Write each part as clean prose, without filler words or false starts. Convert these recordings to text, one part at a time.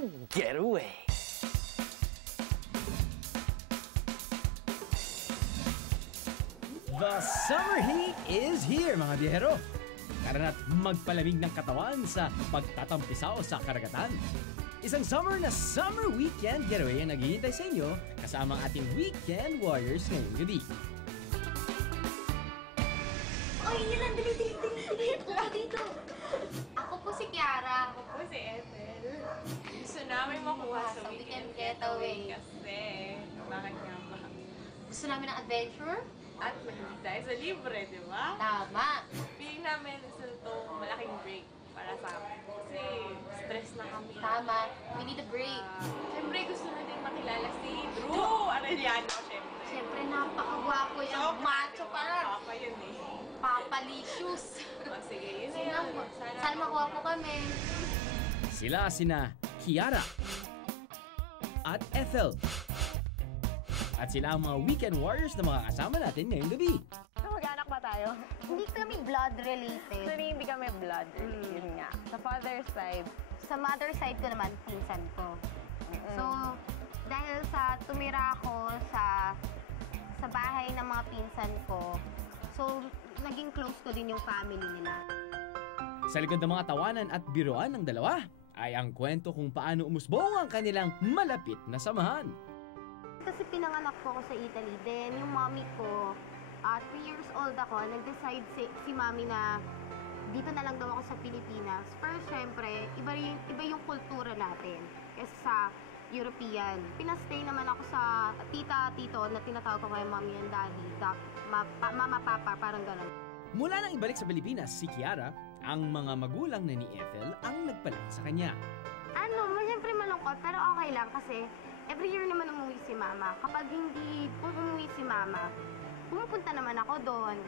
Weekend Getaway. The summer heat is here, mga biyahero. Tara na't magpalamig ng katawan sa pagtatampisaw sa karagatan. Isang summer weekend getaway ang naghihintay sa inyo kasama ang ating weekend warriors ngayong gabi. Oy, yun lang, dali. Dito. Ako po si Kiara. Ako po si Ethel. Gusto namin makuha sa weekend getaway kasi bakit nga ba? Gusto namin ng adventure? At mahilig tayo sa libre, di ba? Tama. Feeling namin gusto itong malaking break para sa amin. Kasi stress na kami. Tama. We need a break. Siyempre gusto natin makilala si Drew Arellano, siyempre. Siyempre, napakagwapo yung macho parang. Papa yun eh. Papalicious. O sige, yun na yun. Sana makuha po kami. Sila sina Kiara at Ethel. At sila ang mga weekend warriors na mga kasama natin ngayong gabi. Mag-anak ba tayo? Hindi kami blood related. Actually, hindi kami blood related. Yun nga. Sa father's side, Sa mother side ko naman, pinsan ko. So, dahil sa tumira ako sa bahay ng mga pinsan ko, so, naging close ko din yung family nila. Sa likod ng mga tawanan at biruan ng dalawa ay ang kwento kung paano umusbong ang kanilang malapit na samahan. Kasi pinanganak po ako sa Italy. Then, yung mommy ko, 3 years old ako, nag-decide si mommy na dito na lang daw ako sa Pilipinas. First, syempre, iba yung kultura natin kaysa sa European. Pinastay naman ako sa tita-tito na tinatawag ko kay mommy and daddy. Mama, papa, parang gano'n. Mula nang ibalik sa Pilipinas si Kiara, ang mga magulang na ni Ethel ang nagpalit sa kanya. Siyempre malungkot, pero okay lang kasi every year naman umuwi si mama. Kapag hindi umuwi si mama, pumupunta naman ako doon.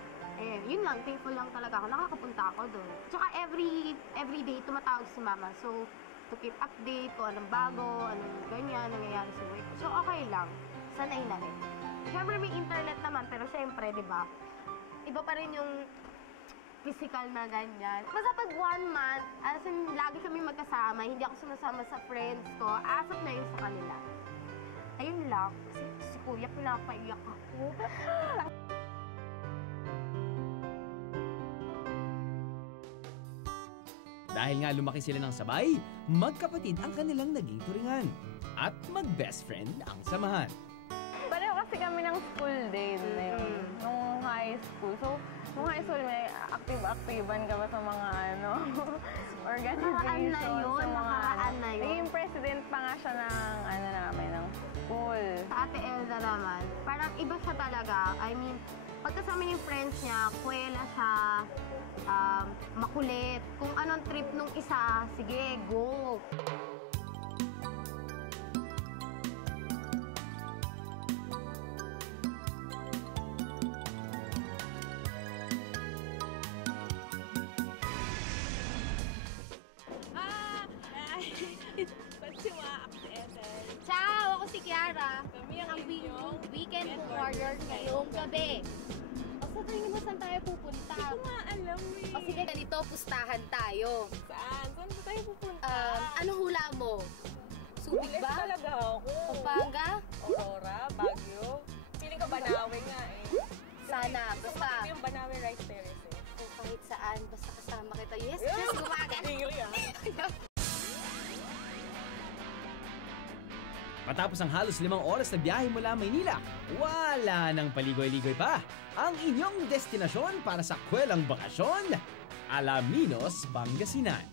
Yun lang, thankful lang talaga ako. Nakakapunta ako doon. Tsaka every day tumatawag si mama. So, to keep update kung anong bago, anong ganyan, nangyayari sa work. So, okay lang. Sanay na rin. Siyempre may internet naman, pero siyempre, di ba, iba pa rin yung physical na ganyan. Basta pag 1 month, as in, lagi kami magkasama, hindi ako sumasama sa friends ko, asap na yun sa kanila. Ayun lang, kasi si kuya pinapaiyak ako. Dahil nga lumaki sila ng sabay, magkapatid ang kanilang naging turingan. At mag-best friend ang samahan. pareho kasi kami ng school din nung high school. So, nung high school, may active-activean ka ba sa mga organization? Nakaraan na yun. Naging president pa nga siya ng namin, ng school. Sa Ate Elza naman, parang iba siya talaga. I mean, pagkasama yung friends niya, kuwela siya, makulit. Kung anong trip nung isa, sige, go! Ciao! Ako si Kiara. Kami ang inyong weekend warrior ngayong gabi. O sa tingin mo saan tayo pupunta? Hindi ko nga alam eh. O sige, ganito, pustahan tayo. Saan? Saan ba tayo pupunta? Ano hula mo? Subig Ulit ba? talaga ako. Pampanga? Aurora, Baguio. Feeling ko Banawe nga eh. Sana, Gusto basta. ko yung Banawe Rice Terrace eh. O kahit saan, basta kasama kita. Yes, yes, gumagan. Tingri ah. Matapos ang halos 5 oras na biyahe mula Maynila, wala nang paligoy-ligoy pa. Ang inyong destinasyon para sa kwelang bakasyon, Alaminos, Pangasinan.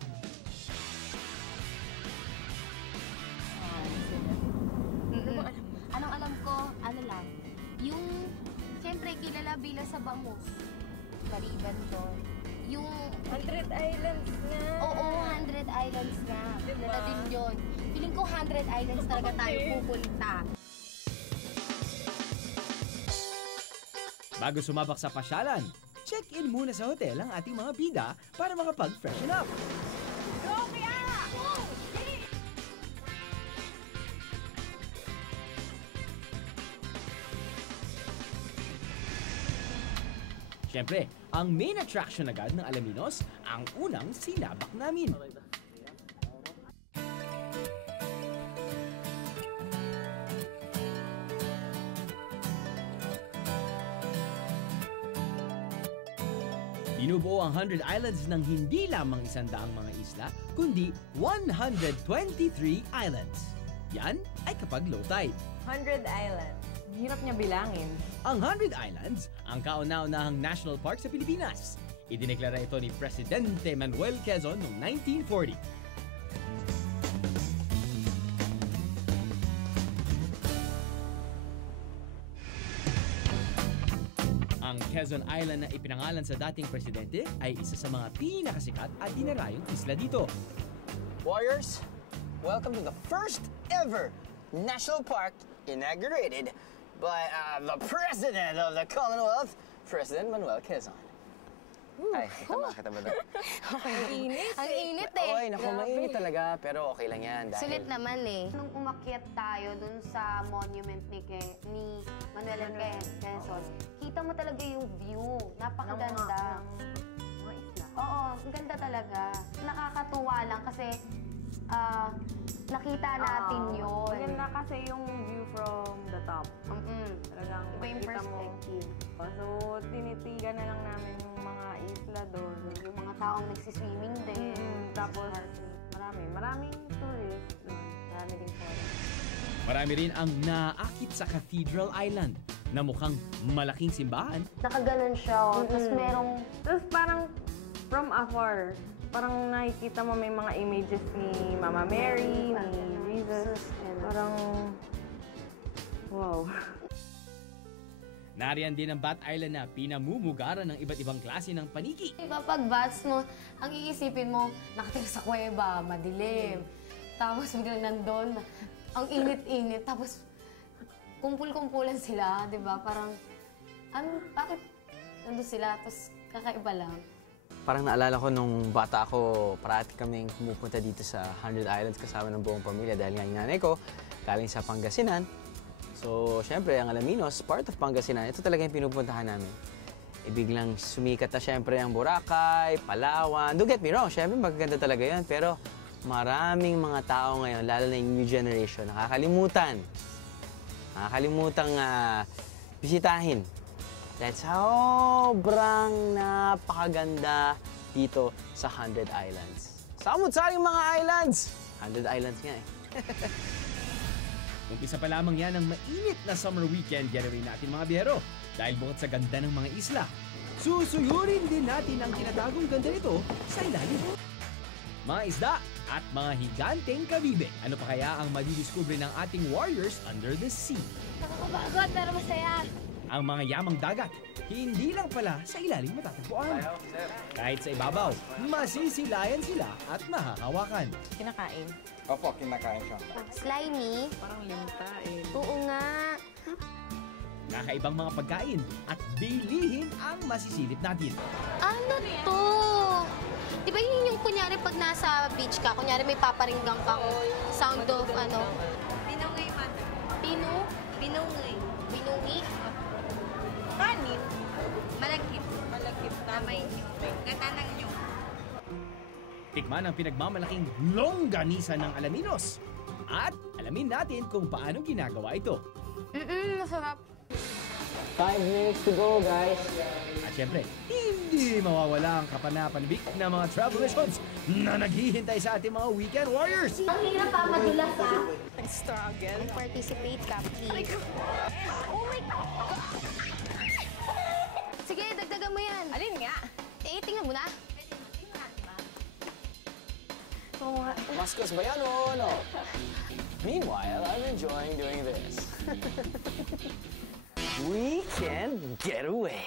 Anong alam ko, ano lang, yung, siyempre, kilala bilang sa Bangus. Baliban doon. Yung, 100 Islands nga. oo, 100 Islands nga. Diba? Kilala din yun. Feeling ko 100 Islands talaga tayo pupunta. Bago sumabak sa pasyalan, check-in muna sa hotel ang ating mga bida para makapag-freshen up. Go, Kiara! Siyempre, ang main attraction agad ng Alaminos, ang unang sinabak namin. Binubuo ang 100 Islands ng hindi lamang 100 mga isla, kundi 123 islands. Yan ay kapag low tide. 100 Islands. Hirap niya bilangin. Ang 100 Islands, ang kauna-unahang national park sa Pilipinas. Idineklara ito ni Presidente Manuel Quezon noong 1940. Ang Quezon Island na ipinangalan sa dating presidente ay isa sa mga pinakasikat at dinarayong isla dito. Warriors, welcome to the first ever national park inaugurated by the President of the Commonwealth, President Manuel Quezon. Ay, tama kita ba doon? Ang init eh. Oy, naku, mainit talaga, pero okay lang yan. Dahil Sulit naman eh. Nung umakyat tayo dun sa monument ni Manuel Quezon, kita mo talaga yung view. Napakaganda. Mga isla. Oo, ang ganda talaga. Nakakatuwa lang kasi nakita natin yun. Maganda kasi yung view from the top. Talagang Iba yung makita mo. perspective. So, tinitigan na lang namin yung mga isla doon. Yung mga taong nagsiswimming din. Tapos, maraming tourists doon. Marami din foreign. Marami rin ang naaakit sa Cathedral Island na mukhang malaking simbahan. Nakaganon siya. Tapos merong Tapos parang from afar, parang nakikita mo may mga images ni Mama Mary, ni Jesus. Parang, wow. Nariyan din ang Bat Island na pinamumugaran ng iba't ibang klase ng paniki. Kapag bats mo, ang iisipin mo, nakatira sa kuweba, madilim. Tapos biglang nandun, ang init-init. Tapos kumpul-kumpulan sila, di ba? Parang, bakit nandun sila? Tapos kakaiba lang. parang naalala ko nung bata ako, parati kaming pumupunta dito sa 100 Islands kasama ng buong pamilya dahil nga yung nanay ko galing sa Pangasinan. So, syempre, ang Alaminos, part of Pangasinan, ito talaga yung pinupuntahan namin. Biglang sumikat na syempre ang Boracay, Palawan. Don't get me wrong, syempre magaganda talaga yan. Pero maraming mga tao ngayon, lalo na yung new generation, nakakalimutang bisitahin. That's sobrang napakaganda dito sa 100 Islands. Samut-saring mga islands! 100 Islands nga eh. Umpisa pa lamang yan ang mainit na summer weekend getaway natin mga biyero. Dahil bukod sa ganda ng mga isla, susuyurin din natin ang tinatagong ganda nito sa ilalim. Mga isda at mga higanteng kabibe. Ano pa kaya ang madidiskubre ng ating warriors under the sea? Nakakapagod pero masaya. Ang mga yamang dagat, hindi lang pala sa ilalim matatagpuan. Kahit sa ibabaw, masisilayan sila at mahahawakan. Kinakain. Opo, kinakain siya. Slimy. Parang limta eh. Oo nga. Nakaibang mga pagkain at bilihin ang masisilip natin. Ano to? Di ba yun yung kunyari pag nasa beach ka, kunyari may paparinggang kang sound of ano? Binungay man. Binungay. Binungi? Kanin. Malagkit. Malagkit na may gata ng nyug. Tikman ang pinagmamalaking longganisa ng Alaminos. At alamin natin kung paano ginagawa ito. Masarap. 5 minutes to go, guys. At syempre, hindi mawawala ang kapanapanabik na mga travel missions na naghihintay sa ating mga weekend warriors. Ang hirap pa, madulas ha. Struggle. Participate ka, please. Oh my God! Sige, dagdagan mo yan. Alin nga? Tingnan mo na. Oo nga. Maskos ba yan o ano? Meanwhile, I'm enjoying doing this. Weekend getaway.